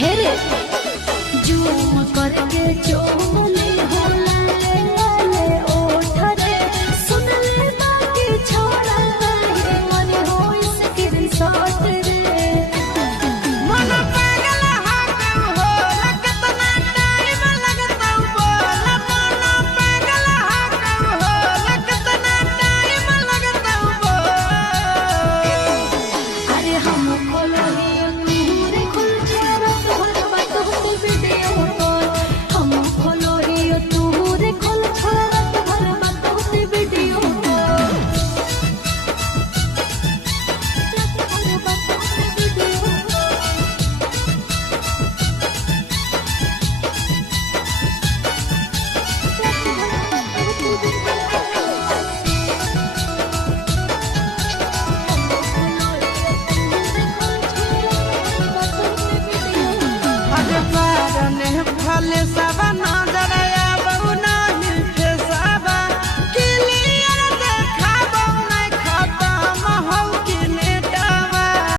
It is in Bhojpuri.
ढेरे जूम करके चोले होला ले ले ओठरे सुन ले बाकी छोड़ा है मन हो स्क्रीन शॉट रे मन पागल हाकम हो कितना टाइम लगता बोल मन पागल हाकम हो कितना टाइम लगता बोल अरे हम खोलो रे खुल छोरा तोहर बात होते वीडियो कॉल हम खोलो रे खुल छोरा तोहर बात होते वीडियो कॉल तोहर बात होते वीडियो हर बार ने फल सा